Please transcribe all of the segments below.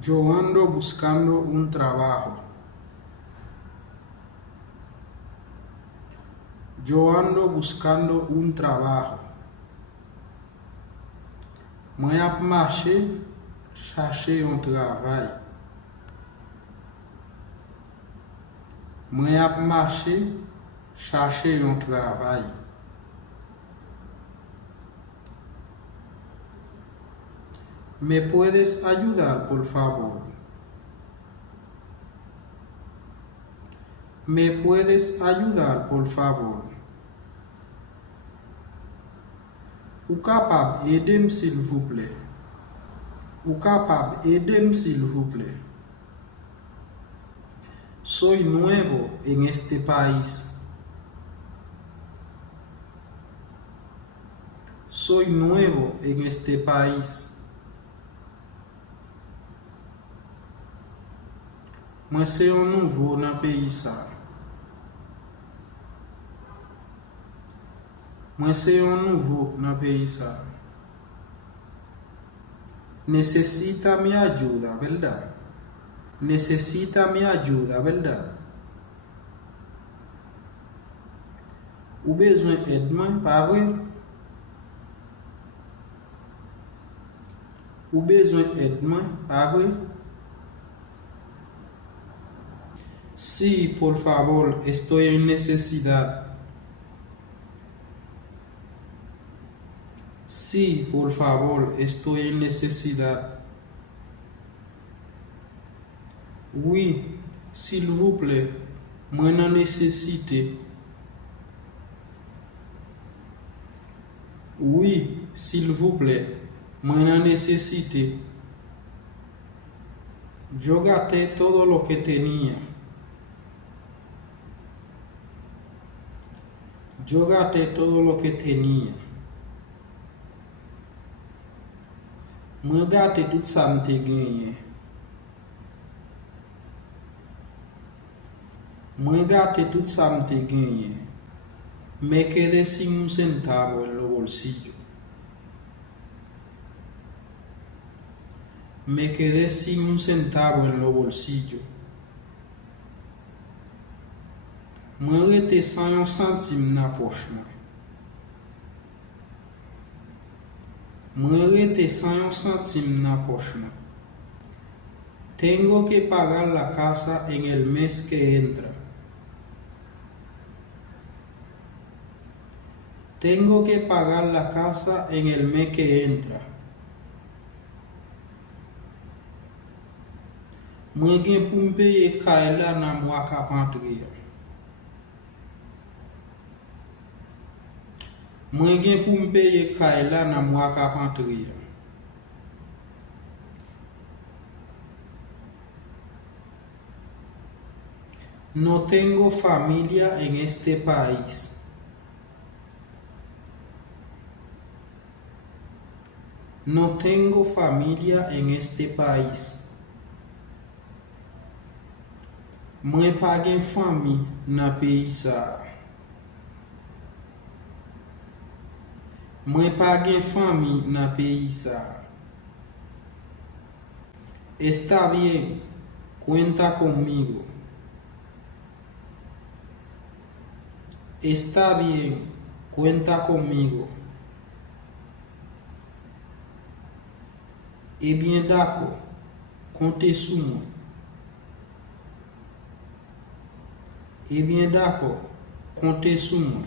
Yo ando buscando un trabajo. Yo ando buscando un trabajo. Moi ap marché chercher un travail. Moi ap marché chercher un travail. ¿Me puedes ayudar, por favor? ¿Me puedes ayudar, por favor? Ou capable aider s'il vous plaît? Ou capable aider s'il vous plaît? Soy nuevo en este país. Soy nuevo en este país. Moi c'est un nouveau dans le pays ça. Moi c'est un nouveau dans le pays ça. Necesita mi ayuda, ¿verdad? Necesita mi ayuda, ¿verdad? Ou besoin aide moi, pas vrai? Ou besoin aide moi, pas vrai? Sí, por favor, estoy en necesidad. Sí, por favor, estoy en necesidad. Oui, s'il vous plaît, moi en nécessité. Oui, s'il vous plaît, moi en nécessité. Yo gasté todo lo que tenía. Yo gasté todo lo que tenía. Moi gasté tout ça m'te gagné. Moi gasté tout ça m'te gagné. Me quedé sin un centavo en los bolsillos. Me quedé sin un centavo en los bolsillos. Moi rete sans un centime dans poche moi. Moi rete sans un centime dans poche moi. Tengo que pagar la casa en el mes que entra. Tengo que pagar la casa en el mes que entra. Moi gen pou m'payer kay la nan mois k'ap rentre. Moi gen pou m'payer kay la nan mois k'ap rentre. No tengo familia en este país. No tengo familia en este país. Moi pa gen fami nan pays sa. Moi pa gen fami nan pays sa. Está bien, cuenta conmigo. Está bien, cuenta conmigo. Eh bien d'accord, comptez sur moi. Eh bien d'accord, comptez sur moi.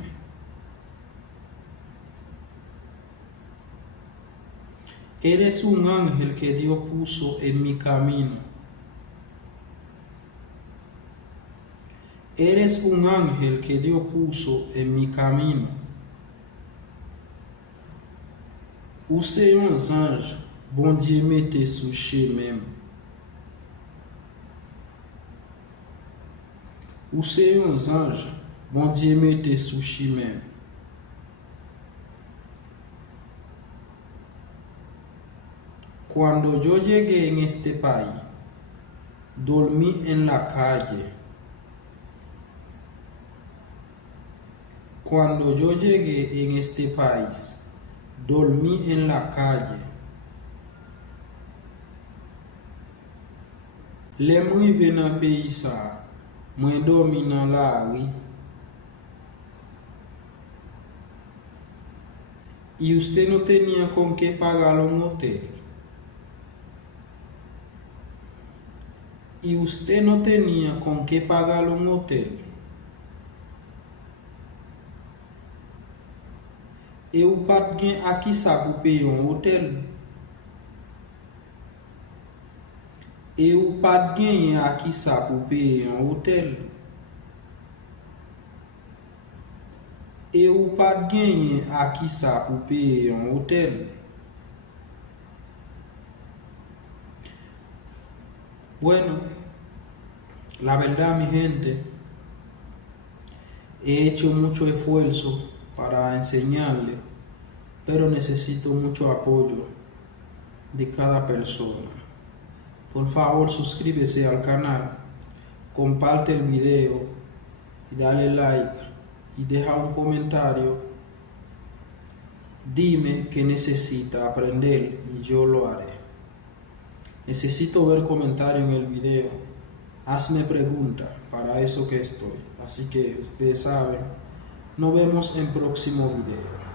Eres un ángel que Dios puso en mi camino. Eres un ángel que Dios puso en mi camino. Ou c'est un ange, bon Dieu mette sous chemin. Ou c'est un ange, bon Dieu mette sous chemin. Cuando yo llegué en este país, dormí en la calle. Cuando yo llegué en este país, dormí en la calle. Le muy ven a paisa, muy domina la ri. Y usted no tenía con qué pagar un hotel. Y usted no tenía con qué pagar un hotel. Eu pas gen aqui sa pour payer un hôtel. Eu pas gen aqui sa pour payer un hôtel. Eu pas gen aqui sa pour payer un hôtel. Bueno, la verdad, mi gente, he hecho mucho esfuerzo para enseñarle, pero necesito mucho apoyo de cada persona. Por favor, suscríbete al canal, comparte el video y dale like y deja un comentario. Dime que necesita aprender y yo lo haré. Necesito ver comentarios en el video. Hazme preguntas, para eso que estoy. Así que ustedes saben, nos vemos en próximo video.